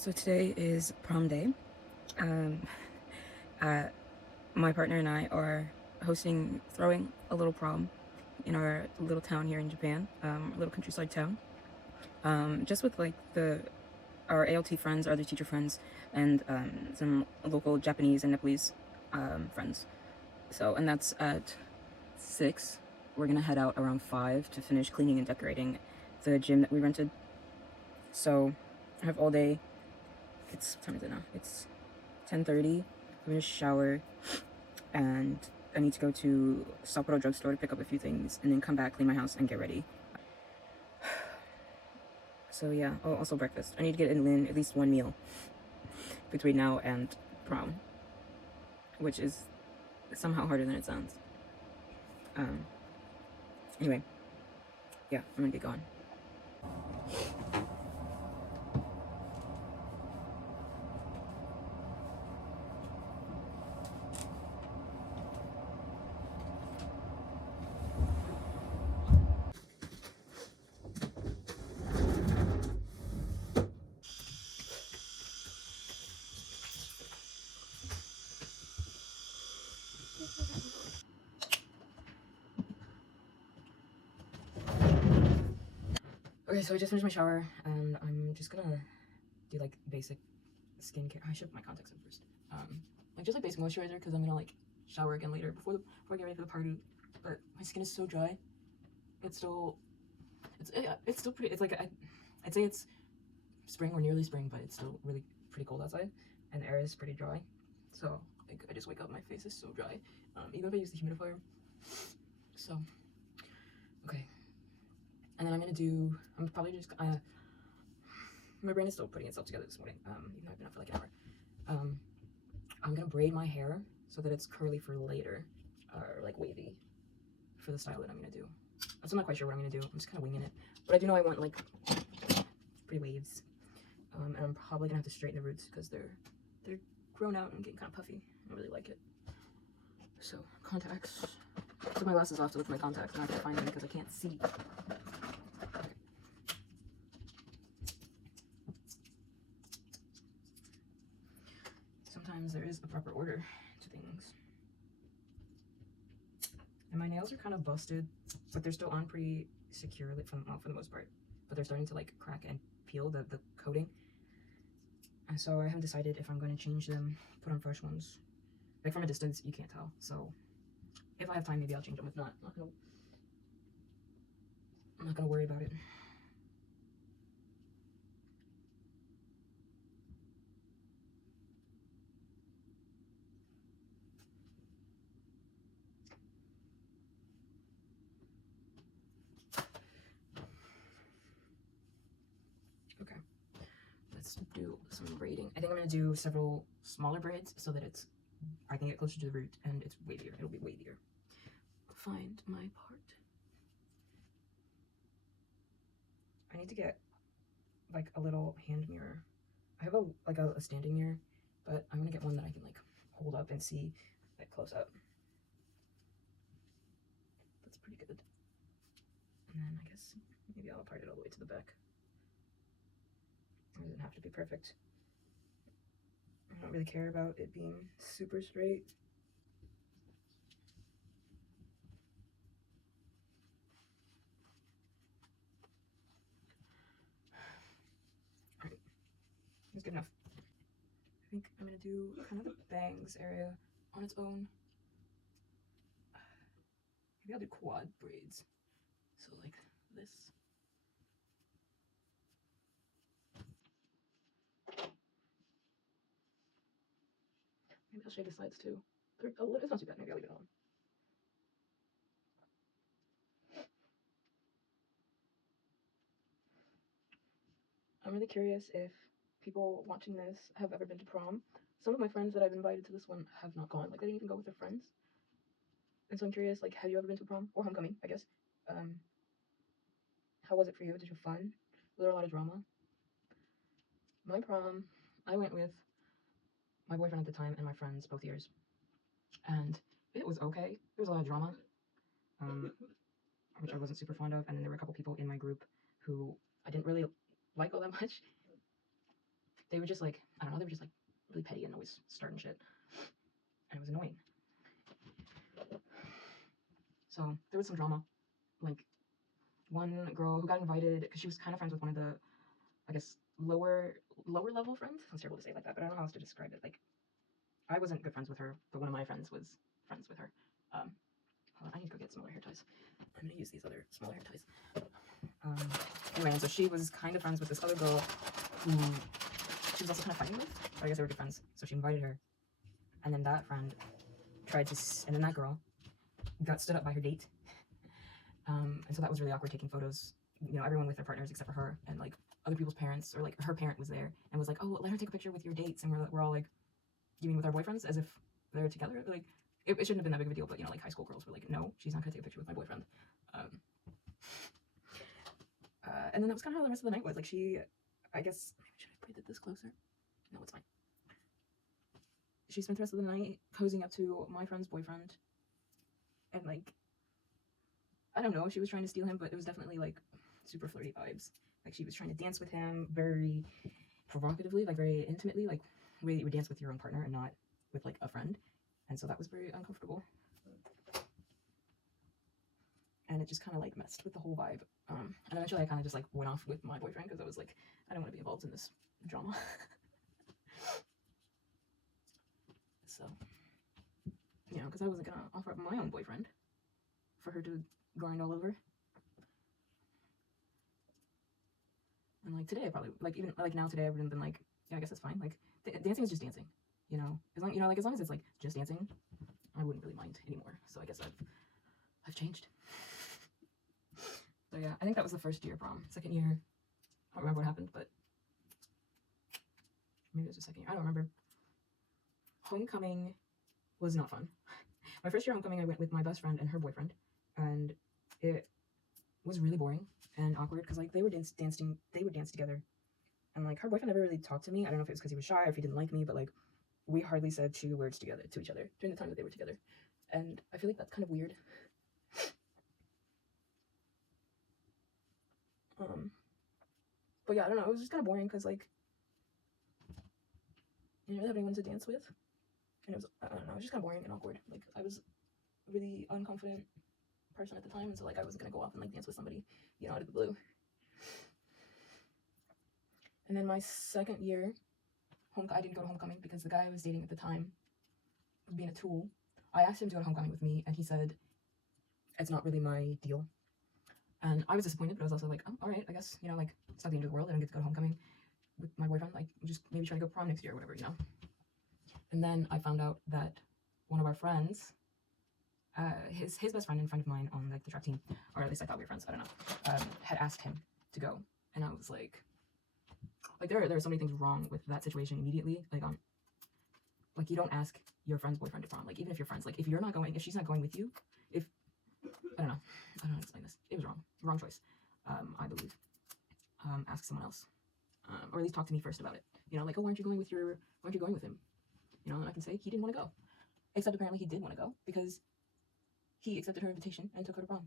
So today is prom day. Um, uh, my partner and I are throwing a little prom in our little town here in Japan, a little countryside town. Just with like our ALT friends, our other teacher friends, and some local Japanese and Nepalese friends. And that's at 6. We're gonna head out around 5 to finish cleaning and decorating the gym that we rented. So I have all day. What time is it now? It's 10:30. I'm gonna shower, and I need to go to Sapporo drugstore to pick up a few things, and then come back, clean my house, and get ready. So yeah, oh, also breakfast. I need to get in at least one meal between now and prom, which is somehow harder than it sounds. Um, anyway, yeah, I'm gonna get going. Okay, so I just finished my shower, and I'm just gonna do like basic skincare. I should put my contacts in first. Like just like basic moisturizer, because I'm gonna like shower again later before I get ready for the party. But my skin is so dry. It's still it's still pretty. It's like I'd say it's spring or nearly spring, but it's still really pretty cold outside, and the air is pretty dry. So like I just wake up, my face is so dry. Even if I use the humidifier. So okay, and then I'm probably just my brain is still putting itself together this morning. Even though I've been up for like an hour. I'm gonna braid my hair so that it's curly for later, or like wavy for the style that I'm gonna do. I'm not quite sure what I'm gonna do. I'm just kind of winging it, but I do know I want like pretty waves. And I'm probably gonna have to straighten the roots because they're grown out and getting kind of puffy. I don't really like it. So contacts. I took my glasses off to look for my contacts, and I can't find them because I can't see. Okay. Sometimes there is a proper order to things. And my nails are kind of busted, but they're still on pretty securely for the most part. But they're starting to like crack and peel the coating. And so I haven't decided if I'm going to change them, put on fresh ones. Like from a distance, you can't tell. So if I have time, maybe I'll change them. If not, I'm not gonna worry about it. Okay, let's do some braiding. I think I'm gonna do several smaller braids so that I can get closer to the root and it's wavier. It'll be wavier. Find my part. I need to get like a little hand mirror. I have a standing mirror, but I'm gonna get one that I can like hold up and see like close up. That's pretty good. And then I guess maybe I'll part it all the way to the back. It doesn't have to be perfect. I don't really care about it being super straight. Alright, that's good enough. I think I'm gonna do kind of the bangs area on its own. Maybe I'll do quad braids. So like this. Maybe I'll shave the sides too. It's not too bad. Maybe I'll leave it on. I'm really curious if people watching this have ever been to prom. Some of my friends that I've invited to this one have not gone. Like they didn't even go with their friends. And so I'm curious, like, have you ever been to prom or homecoming? I guess. Um, how was it for you? Did you have fun? Was there a lot of drama? My prom, I went with my boyfriend at the time and my friends both years, and it was okay. There was a lot of drama, which I wasn't super fond of, and then there were a couple people in my group who I didn't really like all that much. were just like, I don't know, they were just like really petty and always starting shit, and it was annoying. So there was some drama. Like one girl who got invited because she was kind of friends with one of the, I guess, lower level friends. It's terrible to say it like that, but I don't know how else to describe it. Like I wasn't good friends with her, but one of my friends was friends with her. Hold on, I need to go get smaller hair ties. I'm gonna use these other smaller hair ties. Anyway, and so she was kind of friends with this other girl who she was also kind of fighting with, but I guess they were good friends. So she invited her, and then that friend tried to, and then that girl got stood up by her date. And so that was really awkward, taking photos, you know, everyone with their partners except for her, and like other people's parents, or like her parent was there and was like, oh, let her take a picture with your dates, and we're all like, you mean with our boyfriends, as if they're together? Like it shouldn't have been that big of a deal, but you know, like high school girls were like, no, she's not gonna take a picture with my boyfriend. And then that was kind of how the rest of the night was. Like she, I guess, maybe should I put this closer? No, it's fine. She spent the rest of the night cozying up to my friend's boyfriend, and like, I don't know, she was trying to steal him, but it was definitely like super flirty vibes. Like she was trying to dance with him very provocatively, like very intimately, like the way that you would dance with your own partner and not with like a friend. And so that was very uncomfortable. And it just kind of like messed with the whole vibe. And eventually I kind of just like went off with my boyfriend because I was like, I don't want to be involved in this drama. So, you know, because I wasn't gonna offer up my own boyfriend for her to grind all over. And like today, I probably, like even like now today, I would have been like, yeah, I guess that's fine. Like dancing is just dancing, you know. As long, you know, like as long as it's like just dancing, I wouldn't really mind anymore. So I guess I've changed. So yeah, I think that was the first year prom. Second year, I don't remember what happened, but maybe it was the second year. I don't remember. Homecoming was not fun. My first year homecoming, I went with my best friend and her boyfriend, and it was really boring and awkward because like they would dance together, and like her boyfriend never really talked to me. I don't know if it was because he was shy or if he didn't like me, but like we hardly said 2 words together to each other during the time that they were together, and I feel like that's kind of weird. But yeah, I don't know, it was just kind of boring because like I didn't really have anyone to dance with, and it was, I don't know, it was just kind of boring and awkward. Like I was a really unconfident person at the time, and so like I wasn't gonna go off and like dance with somebody, you know, out of the blue. And then my second year, I didn't go to homecoming because the guy I was dating at the time was being a tool. I asked him to go to homecoming with me, and he said it's not really my deal. And I was disappointed, but I was also like, oh, all right, I guess, you know, like it's not the end of the world. I don't get to go to homecoming with my boyfriend. Like just maybe try to go prom next year or whatever, you know. And then I found out that one of our friends, his best friend and friend of mine on like the track team, or at least I thought we were friends, I don't know, had asked him to go, and I was like there are so many things wrong with that situation immediately. Like you don't ask your friend's boyfriend to prom. Like even if you're friends, like if you're not going, if she's not going with you, if I don't know how to explain this. It was wrong choice. I believe. Ask someone else, or at least talk to me first about it. You know, like, oh, why aren't you going with him? You know, and I can say he didn't want to go, except apparently he did want to go because he accepted her invitation and took her to prom,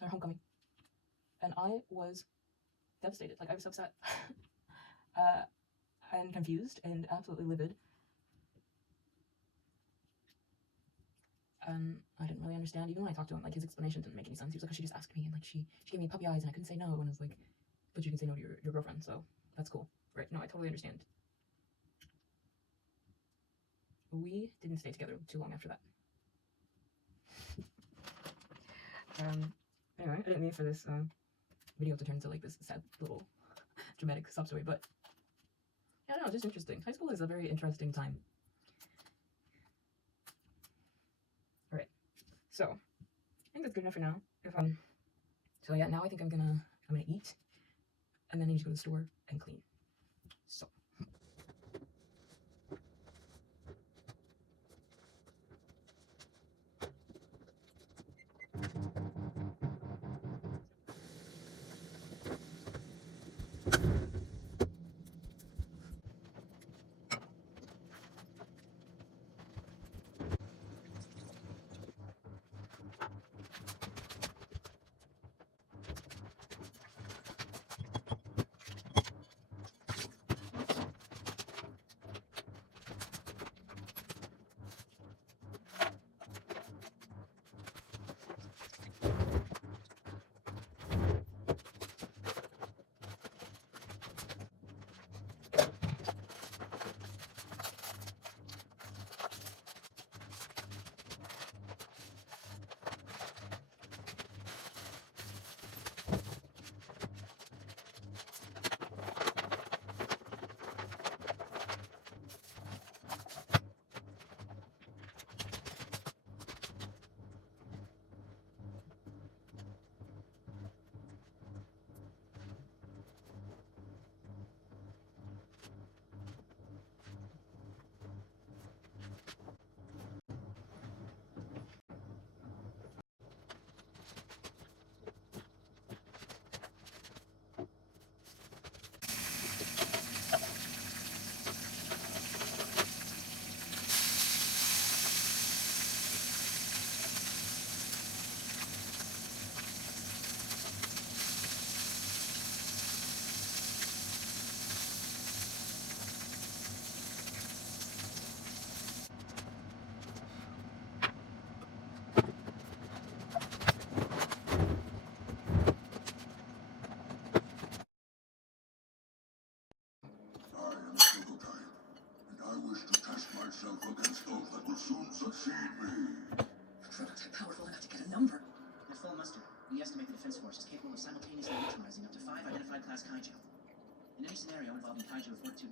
her homecoming, and I was devastated. Like I was so upset, and confused and absolutely livid. I didn't really understand. Even when I talked to him, like his explanation didn't make any sense. He was like, oh, she just asked me, and like she gave me puppy eyes, and I couldn't say no. And I was like, but you can say no to your girlfriend, so that's cool, right? No, I totally understand. We didn't stay together too long after that. Anyway, I didn't mean for this video to turn into like this sad little dramatic sob story, but yeah, no, just interesting. High school is a very interesting time. All right, so I think that's good enough for now. So yeah, now I think I'm gonna eat, and then I need to go to the store and clean. So. simultaneously neutralizing up to 5 identified class kaiju. In any scenario involving kaiju of fortitude.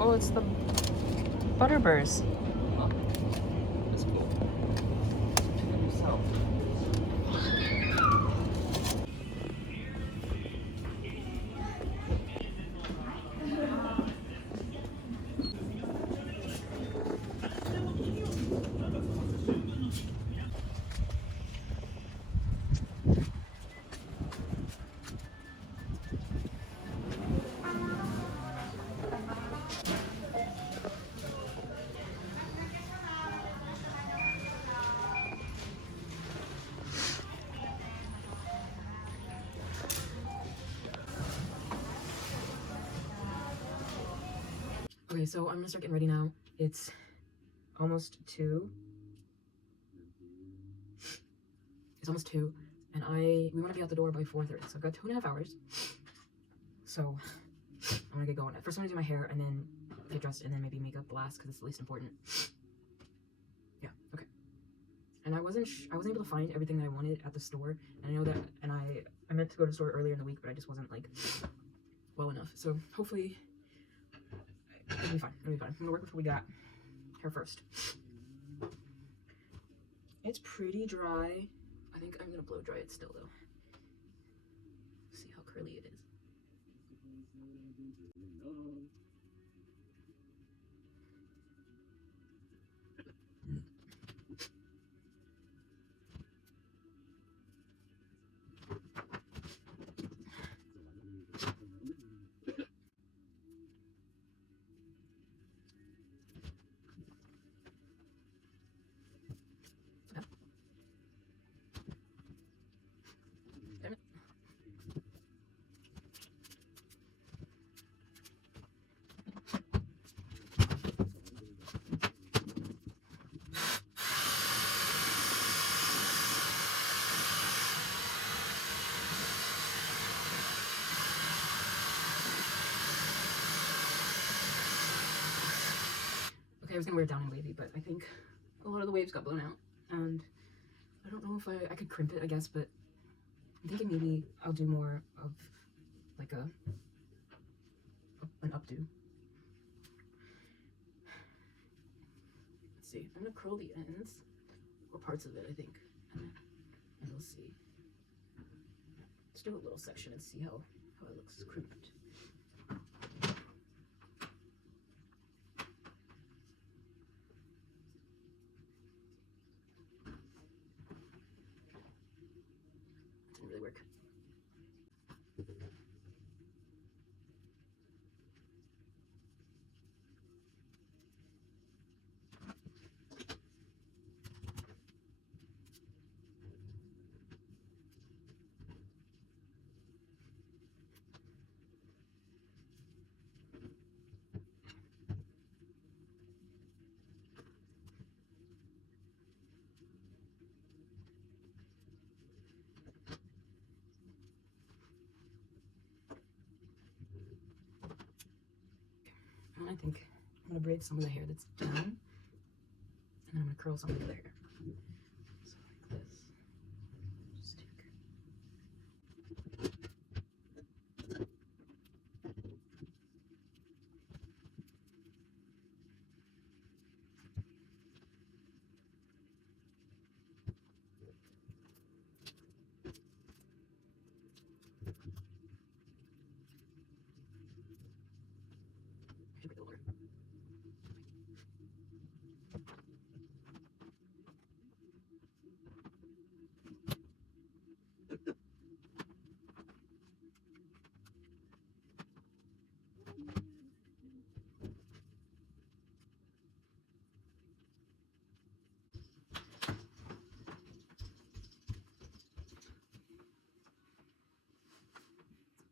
Oh, it's the Butterburs. Oh, that's cool. Check it yourself. Okay, so I'm gonna start getting ready now. It's almost 2. It's almost 2, and we want to be out the door by 4:30, so I've got 2.5 hours. So I'm gonna get going. First I'm gonna do my hair, and then get dressed, and then maybe makeup last, because it's the least important. Yeah, okay. And I wasn't able to find everything that I wanted at the store, and I know that, and I meant to go to the store earlier in the week, but I just wasn't, like, well enough. So hopefully it'll be fine. It'll be fine. I'm gonna work with what we got. Hair first. It's pretty dry. I think I'm gonna blow dry it still, though. See how curly it is. Damn it. Okay, I was gonna wear it down in wavy, but I think a lot of the waves got blown out, and I don't know if I could crimp it, I guess, but I'm thinking maybe I'll do more of like an updo. Let's see. I'm gonna curl the ends, or parts of it, I think, and we'll see. Let's do a little section and see how it looks crimped. Didn't really work. think I'm gonna braid some of the hair that's down, and then I'm gonna curl some of the other hair. So like this. Just take. I should braid it lower.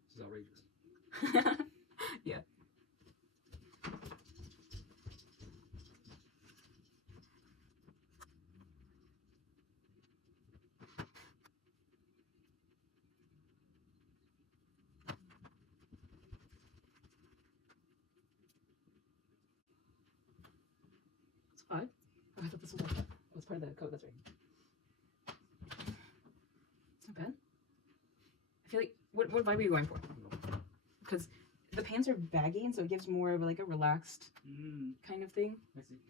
This is outrageous. Yeah. It's odd. Oh, I thought this was like that. Oh, it's part of the coat, that's right. It's not bad. I feel like, what vibe are you going for? Because the pants are baggy, and so it gives more of like a relaxed kind of thing. I see.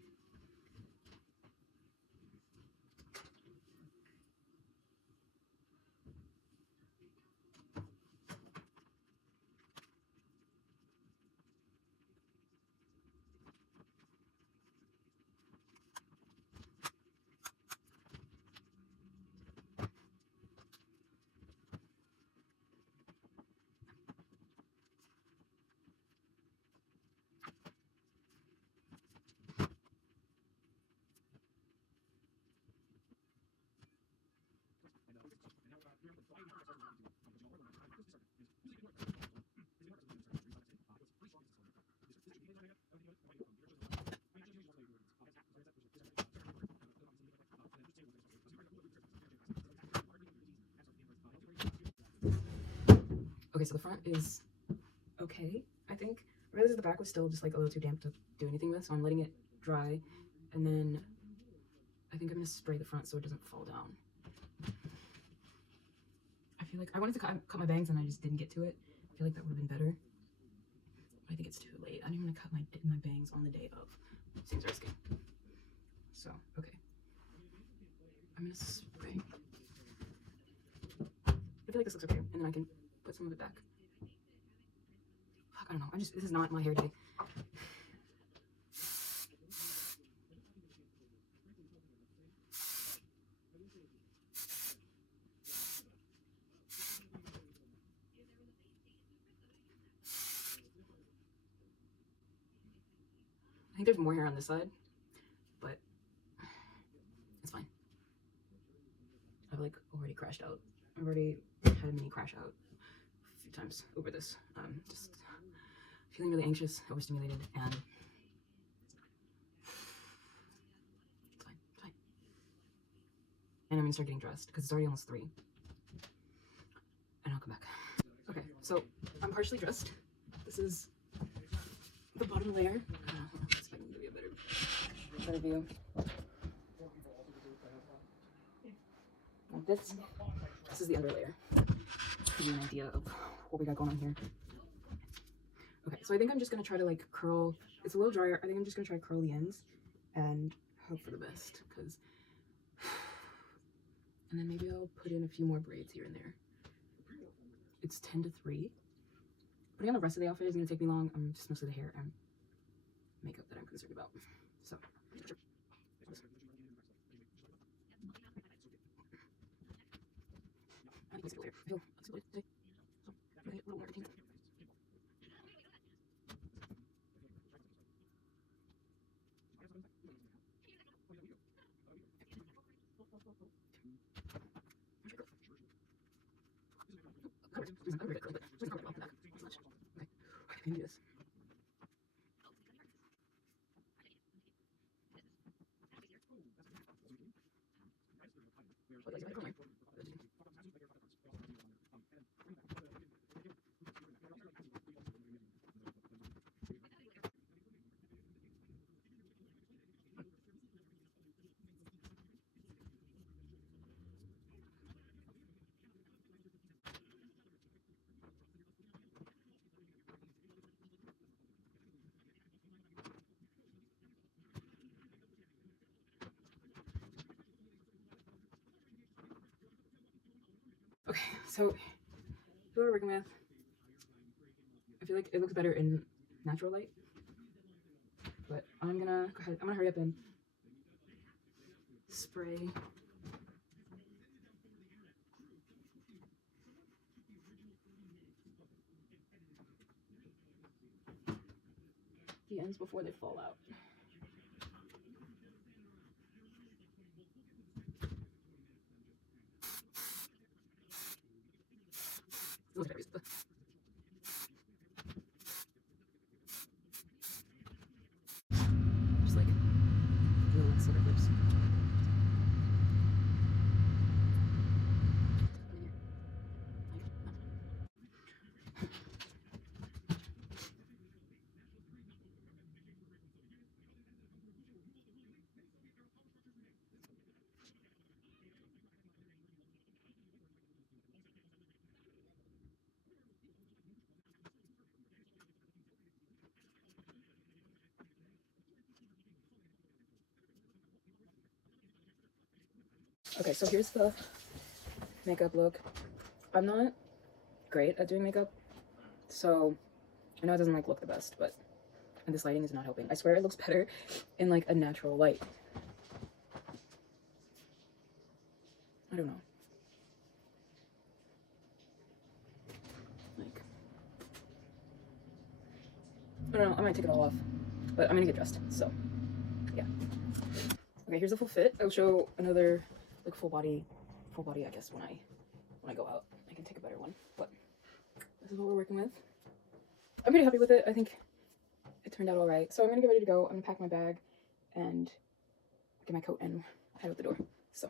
Okay, so the front is okay, I think. I realized the back was still just like a little too damp to do anything with, so I'm letting it dry, and then I think I'm gonna spray the front so it doesn't fall down. I feel like I wanted to cut my bangs and I just didn't get to it. I feel like that would have been better. But I think it's too late. I didn't want to cut my bangs on the day of. Seems risky. So, okay. I'm gonna spray. I feel like this looks okay, and then I can put some of it back. Fuck, I don't know. This is not my hair day. I think there's more hair on this side, but it's fine. I've like already crashed out. I've already had a mini crash out a few times over this. Just feeling really anxious, overstimulated, and it's fine, it's fine. And I'm gonna start getting dressed because it's already almost 3. And I'll come back. Okay, so I'm partially dressed. This is the bottom layer. Let's see if I can give you a better view. Like this. This is the under layer. Give you an idea of what we got going on here. Okay, so I think I'm just gonna try to like curl. It's a little drier. I think I'm just gonna try to curl the ends and hope for the best. Cause, and then maybe I'll put in a few more braids here and there. It's 10 to 3. Putting on the rest of the outfit is gonna take me long. I'm just mostly the hair and makeup that I'm concerned about. So. I feel today. So, okay, a little more routine. Okay, so who we're working with, I feel like it looks better in natural light, but I'm gonna go ahead. I'm gonna hurry up and spray. The ends before they fall out. Just like little silver clips. Okay, so here's the makeup look. I'm not great at doing makeup, so I know it doesn't like look the best, but and this lighting is not helping. I swear it looks better in like a natural light. I don't know. Like, I don't know, I might take it all off, but I'm gonna get dressed, so yeah. Okay, here's the full fit. I'll show another like full body I guess when I go out. I can take a better one, but this is what we're working with. I'm pretty happy with it. I think it turned out all right. So I'm gonna get ready to go. I'm gonna pack my bag and get my coat and head out the door. So.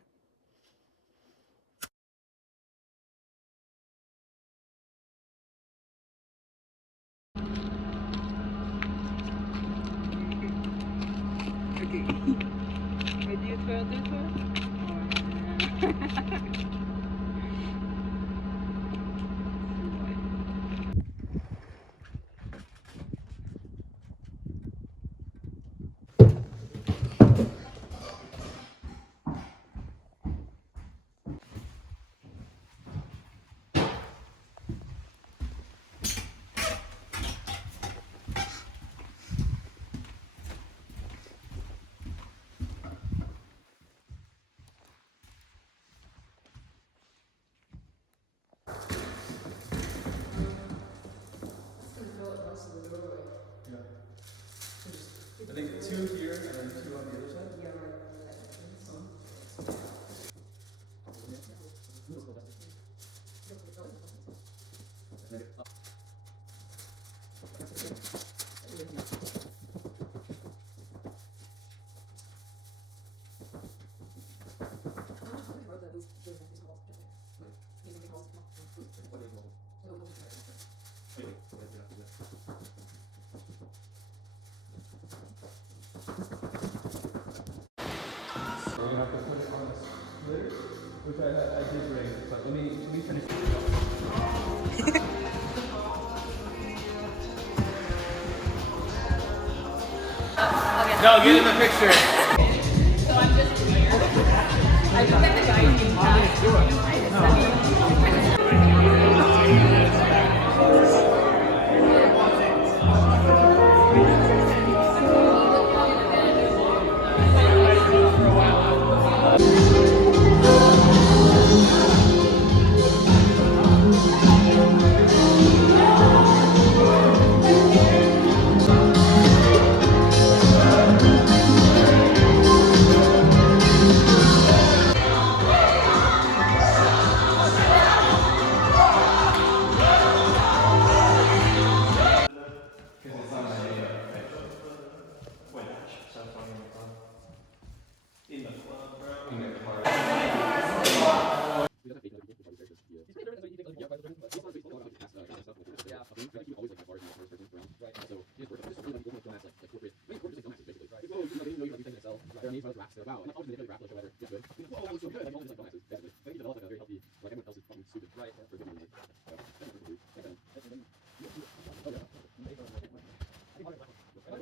Okay. Would you throw this one? Yeah. I think 2 here and then 2 on the other side. Yeah, right. That entrance. We're gonna have to put it on a splitter, which I did bring, but let me finish. No, get in the picture. I look at the guy in class.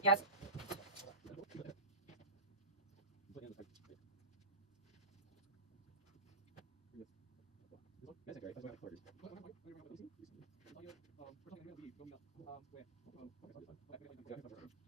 Yes. That's great. That's what I recorded. Yeah.